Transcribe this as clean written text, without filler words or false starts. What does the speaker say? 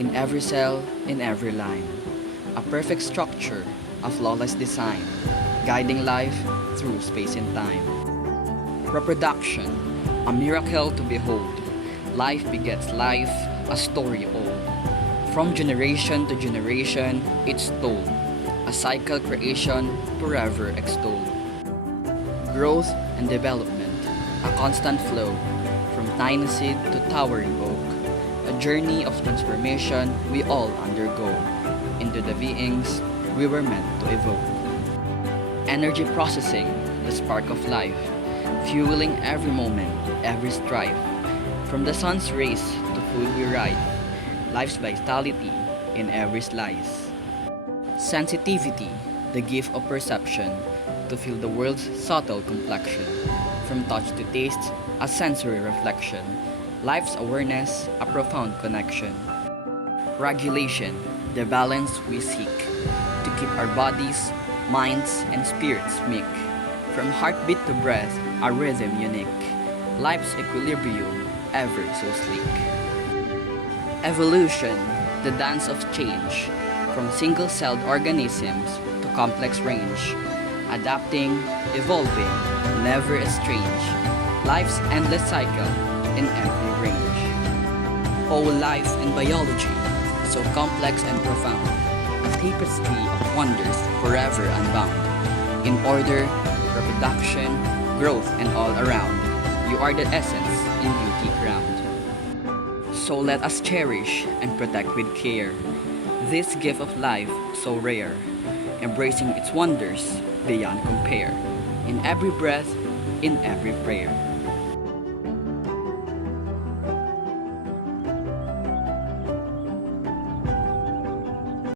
in every cell, in every line. A perfect structure, a flawless design, guiding life through space and time. Reproduction, a miracle to behold. Life begets life, a story old. From generation to generation, it's told. A cycle creation forever extolled. Growth and development, a constant flow. From tiny seed to towering oak. A journey of transformation we all undergo. Into the beings we were meant to evoke. Energy processing, the spark of life. Fueling every moment, every strife. From the sun's rays to food we ripe. Life's vitality in every slice. Sensitivity, the gift of perception, to feel the world's subtle complexion. From touch to taste, a sensory reflection. Life's awareness, a profound connection. Regulation, the balance we seek, to keep our bodies, minds, and spirits meek. From heartbeat to breath, a rhythm unique. Life's equilibrium, ever so sleek. Evolution, the dance of change, from single-celled organisms to complex range, adapting, evolving, never estranged, life's endless cycle in every range. Oh, life and biology, so complex and profound, a tapestry of wonders forever unbound. In order, reproduction, growth, and all around, you are the essence in beauty crowned. So let us cherish and protect with care this gift of life so rare, embracing its wonders beyond compare, in every breath, in every prayer.